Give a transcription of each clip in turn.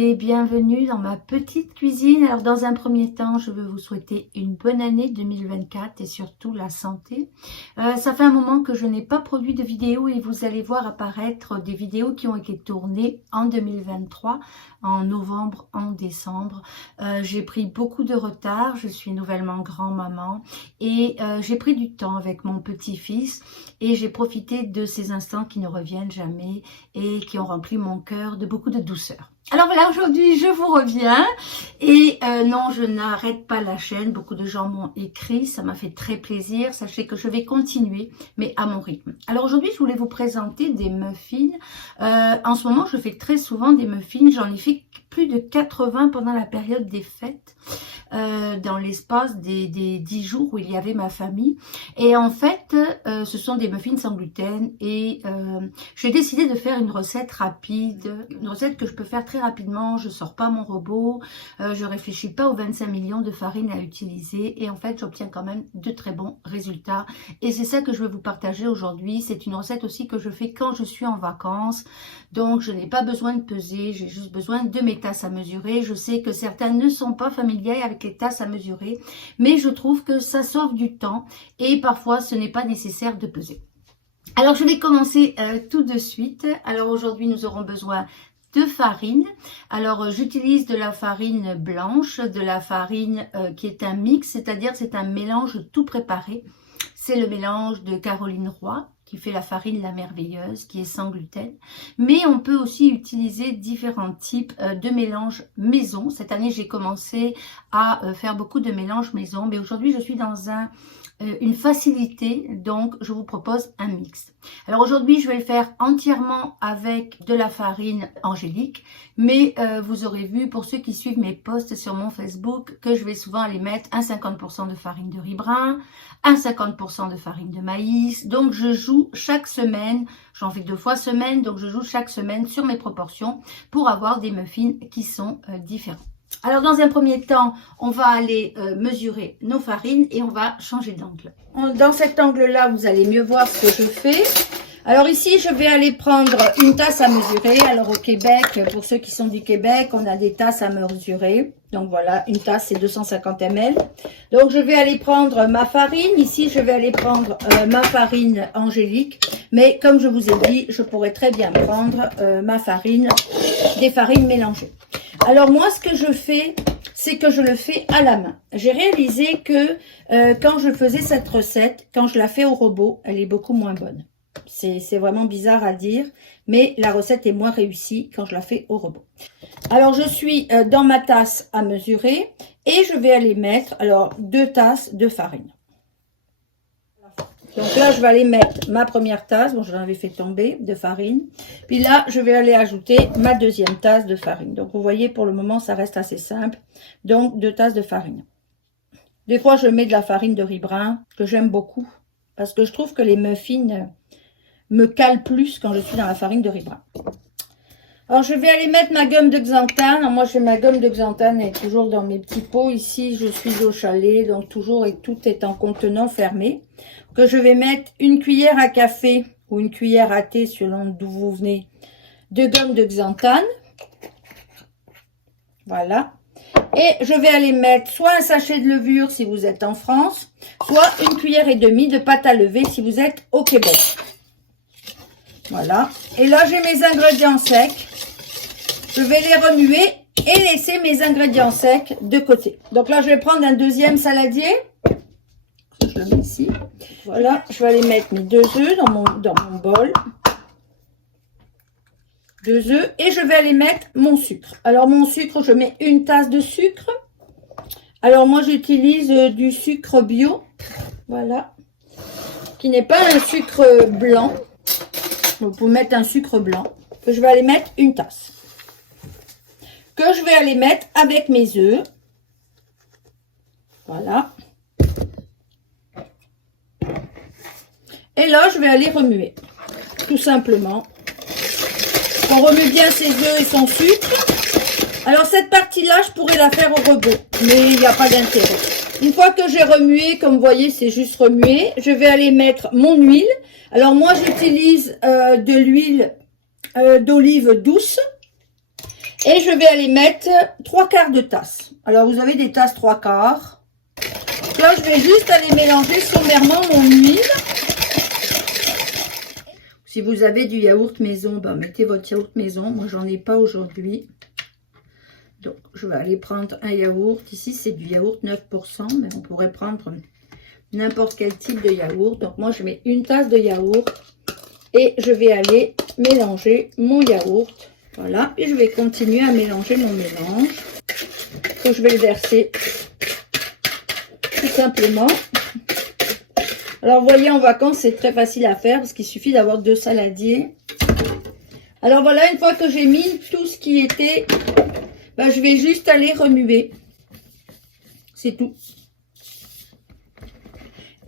et bienvenue dans ma petite cuisine. Alors dans un premier temps, je veux vous souhaiter une bonne année 2024 et surtout la santé. Ça fait un moment que je n'ai pas produit de vidéos et vous allez voir apparaître des vidéos qui ont été tournées en 2023, en novembre, en décembre. J'ai pris beaucoup de retard, je suis nouvellement grand-maman et j'ai pris du temps avec mon petit-fils et j'ai profité de ces instants qui ne reviennent jamais et qui ont rempli mon cœur de beaucoup de douceur. Alors voilà, aujourd'hui je vous reviens et non, je n'arrête pas la chaîne. Beaucoup de gens m'ont écrit, ça m'a fait très plaisir. Sachez que je vais continuer, mais à mon rythme. Alors aujourd'hui, je voulais vous présenter des muffins. En ce moment, je fais très souvent des muffins. J'en ai fait plus de 80 pendant la période des fêtes. Dans l'espace des 10 jours où il y avait ma famille. Et en fait, ce sont des muffins sans gluten et j'ai décidé de faire une recette rapide, une recette que je peux faire très rapidement. Je sors pas mon robot, je réfléchis pas aux 25 millions de farine à utiliser et en fait, j'obtiens quand même de très bons résultats. Et c'est ça que je vais vous partager aujourd'hui. C'est une recette aussi que je fais quand je suis en vacances. Donc, je n'ai pas besoin de peser, j'ai juste besoin de mes tasses à mesurer. Je sais que certains ne sont pas familiers avec les tasses à mesurer, mais je trouve que ça sauve du temps et parfois ce n'est pas nécessaire de peser. Alors, je vais commencer tout de suite. Alors, aujourd'hui, nous aurons besoin de farine. Alors, j'utilise de la farine blanche, de la farine qui est un mix, c'est-à-dire c'est un mélange tout préparé. C'est le mélange de Caroline Roy, qui fait la farine La Merveilleuse, qui est sans gluten. Mais on peut aussi utiliser différents types de mélanges maison. Cette année, j'ai commencé à faire beaucoup de mélanges maison. Mais aujourd'hui, je suis dans une facilité, donc je vous propose un mix. Alors aujourd'hui, je vais le faire entièrement avec de la farine angélique, mais vous aurez vu, pour ceux qui suivent mes posts sur mon Facebook, que je vais souvent aller mettre un 50% de farine de riz brun, un 50% de farine de maïs. Donc je joue chaque semaine, j'en fais 2 fois semaine, donc je joue chaque semaine sur mes proportions pour avoir des muffins qui sont différents. Alors dans un premier temps, on va aller mesurer nos farines et on va changer d'angle. Dans cet angle-là, vous allez mieux voir ce que je fais. Alors ici, je vais aller prendre une tasse à mesurer. Alors au Québec, pour ceux qui sont du Québec, on a des tasses à mesurer. Donc voilà, une tasse c'est 250 ml. Donc je vais aller prendre ma farine. Ici, je vais aller prendre ma farine angélique. Mais comme je vous ai dit, je pourrais très bien prendre ma farine, des farines mélangées. Alors moi, ce que je fais, c'est que je le fais à la main. J'ai réalisé que quand je faisais cette recette, quand je la fais au robot, elle est beaucoup moins bonne. C'est vraiment bizarre à dire, mais la recette est moins réussie quand je la fais au robot. Alors, je suis dans ma tasse à mesurer et je vais aller mettre, alors, 2 tasses de farine. Donc là, je vais aller mettre ma première tasse, bon, je l'avais fait tomber, de farine. Puis là, je vais aller ajouter ma deuxième tasse de farine. Donc, vous voyez, pour le moment, ça reste assez simple. Donc, 2 tasses de farine. Des fois, je mets de la farine de riz brun, que j'aime beaucoup, parce que je trouve que les muffins me calent plus quand je suis dans la farine de riz brun. Alors, je vais aller mettre ma gomme de xanthane. Alors, moi, j'ai ma gomme de xanthane est toujours dans mes petits pots. Ici, je suis au chalet, donc toujours et tout est en contenant fermé. Que je vais mettre une cuillère à café ou une cuillère à thé, selon d'où vous venez, de gomme de xanthane. Voilà. Et je vais aller mettre soit un sachet de levure si vous êtes en France, soit une cuillère et demie de pâte à lever si vous êtes au Québec. Voilà. Et là, j'ai mes ingrédients secs. Je vais les remuer et laisser mes ingrédients secs de côté. Donc là, je vais prendre un deuxième saladier. Je le mets ici. Voilà. Je vais aller mettre mes 2 œufs dans mon bol. 2 œufs. Et je vais aller mettre mon sucre. Alors, mon sucre, je mets une tasse de sucre. Alors, moi, j'utilise du sucre bio. Voilà. Qui n'est pas un sucre blanc. Vous pouvez mettre un sucre blanc, que je vais aller mettre une tasse. Que je vais aller mettre avec mes œufs. Voilà. Et là, je vais aller remuer. Tout simplement. On remue bien ses œufs et son sucre. Alors, cette partie-là, je pourrais la faire au robot, mais il n'y a pas d'intérêt. Une fois que j'ai remué, comme vous voyez, c'est juste remué, je vais aller mettre mon huile. Alors, moi, j'utilise de l'huile d'olive douce. Et je vais aller mettre 3/4 de tasse. Alors, vous avez des tasses 3/4. Là, je vais juste aller mélanger sommairement mon huile. Si vous avez du yaourt maison, ben, mettez votre yaourt maison. Moi, j'en ai pas aujourd'hui. Donc, je vais aller prendre un yaourt. Ici, c'est du yaourt 9%, mais on pourrait prendre n'importe quel type de yaourt. Donc, moi, je mets une tasse de yaourt et je vais aller mélanger mon yaourt. Voilà, et je vais continuer à mélanger mon mélange. Donc, je vais le verser tout simplement. Alors, vous voyez, en vacances, c'est très facile à faire parce qu'il suffit d'avoir 2 saladiers. Alors, voilà, une fois que j'ai mis tout ce qui était, ben, je vais juste aller remuer. C'est tout.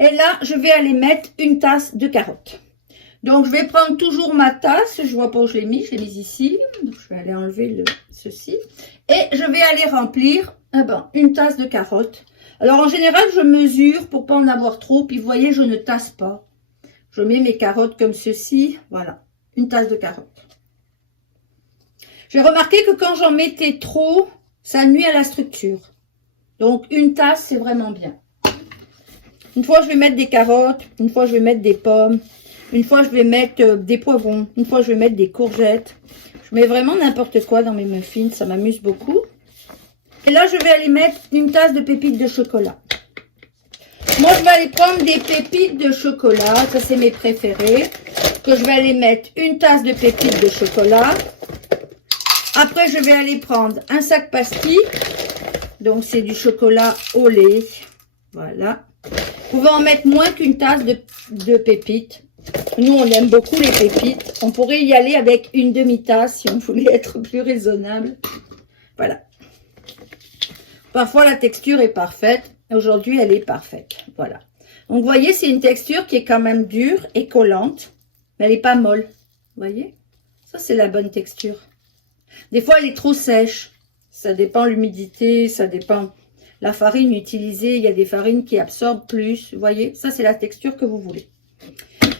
Et là, je vais aller mettre une tasse de carottes. Donc, je vais prendre toujours ma tasse. Je vois pas où je l'ai mis ici. Donc, je vais aller enlever ceci. Et je vais aller remplir une tasse de carottes. Alors, en général, je mesure pour pas en avoir trop. Puis, vous voyez, je ne tasse pas. Je mets mes carottes comme ceci. Voilà, une tasse de carottes. J'ai remarqué que quand j'en mettais trop, ça nuit à la structure. Donc, une tasse, c'est vraiment bien. Une fois, je vais mettre des carottes. Une fois, je vais mettre des pommes. Une fois, je vais mettre des poivrons. Une fois, je vais mettre des courgettes. Je mets vraiment n'importe quoi dans mes muffins. Ça m'amuse beaucoup. Et là, je vais aller mettre une tasse de pépites de chocolat. Moi, je vais aller prendre des pépites de chocolat. Ça, c'est mes préférés. Que je vais aller mettre une tasse de pépites de chocolat. Après, je vais aller prendre un sac pastille. Donc, c'est du chocolat au lait. Voilà. Vous pouvez en mettre moins qu'une tasse de pépites. Nous, on aime beaucoup les pépites. On pourrait y aller avec une demi-tasse si on voulait être plus raisonnable. Voilà. Parfois, la texture est parfaite. Aujourd'hui, elle est parfaite. Voilà. Donc, vous voyez, c'est une texture qui est quand même dure et collante. Mais elle n'est pas molle. Vous voyez? Ça, c'est la bonne texture. Des fois, elle est trop sèche. Ça dépend de l'humidité, ça dépend la farine utilisée. Il y a des farines qui absorbent plus. Vous voyez? Ça, c'est la texture que vous voulez.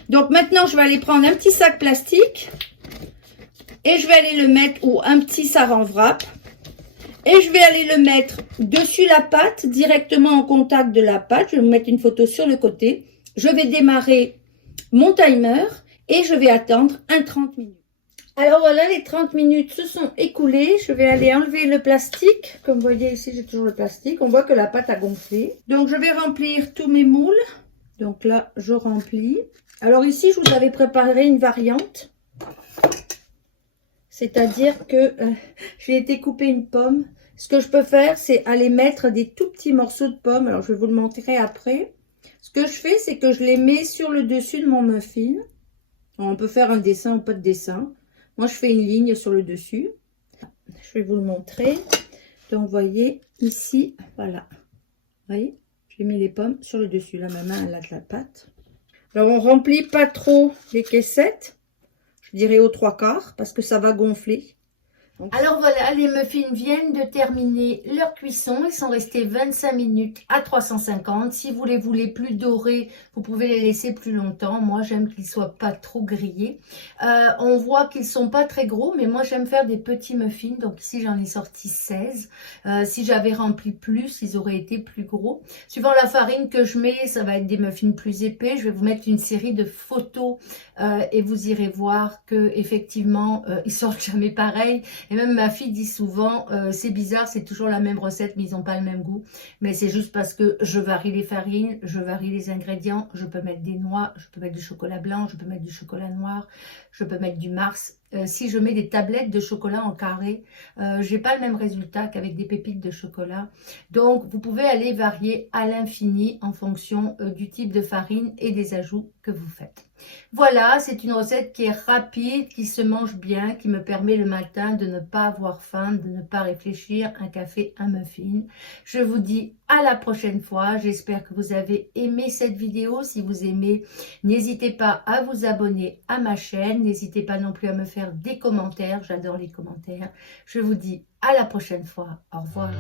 Donc, maintenant, je vais aller prendre un petit sac plastique. Et je vais aller le mettre, ou un petit saran wrap. Et je vais aller le mettre dessus la pâte, directement en contact de la pâte. Je vais vous mettre une photo sur le côté. Je vais démarrer mon timer et je vais attendre 30 minutes. Alors voilà, les 30 minutes se sont écoulées. Je vais aller enlever le plastique. Comme vous voyez ici, j'ai toujours le plastique. On voit que la pâte a gonflé. Donc, je vais remplir tous mes moules. Donc là, je remplis. Alors ici, je vous avais préparé une variante. C'est-à-dire que j'ai été couper une pomme. Ce que je peux faire, c'est aller mettre des tout petits morceaux de pommes. Alors, je vais vous le montrer après. Ce que je fais, c'est que je les mets sur le dessus de mon muffin. On peut faire un dessin ou pas de dessin. Moi, je fais une ligne sur le dessus. Je vais vous le montrer. Donc, vous voyez, ici, voilà. Vous voyez, j'ai mis les pommes sur le dessus. Là, ma main, elle a de la pâte. Alors, on remplit pas trop les caissettes. Je dirais aux 3/4 parce que ça va gonfler. Donc, alors voilà, les muffins viennent de terminer leur cuisson. Ils sont restés 25 minutes à 350. Si vous les voulez plus dorés, vous pouvez les laisser plus longtemps. Moi, j'aime qu'ils ne soient pas trop grillés. On voit qu'ils ne sont pas très gros, mais moi, j'aime faire des petits muffins. Donc ici, j'en ai sorti 16. Si j'avais rempli plus, ils auraient été plus gros. Suivant la farine que je mets, ça va être des muffins plus épais. Je vais vous mettre une série de photos et vous irez voir que effectivement, ils sortent jamais pareil. Et même ma fille dit souvent, c'est bizarre, c'est toujours la même recette, mais ils n'ont pas le même goût. Mais c'est juste parce que je varie les farines, je varie les ingrédients. Je peux mettre des noix, je peux mettre du chocolat blanc, je peux mettre du chocolat noir, je peux mettre du Mars. Si je mets des tablettes de chocolat en carré, j'ai pas le même résultat qu'avec des pépites de chocolat. Donc, vous pouvez aller varier à l'infini en fonction du type de farine et des ajouts que vous faites. Voilà, c'est une recette qui est rapide, qui se mange bien, qui me permet le matin de ne pas avoir faim, de ne pas réfléchir, un café, un muffin. Je vous dis à la prochaine fois. J'espère que vous avez aimé cette vidéo. Si vous aimez, n'hésitez pas à vous abonner à ma chaîne. N'hésitez pas non plus à me faire des commentaires. J'adore les commentaires. Je vous dis à la prochaine fois. Au revoir.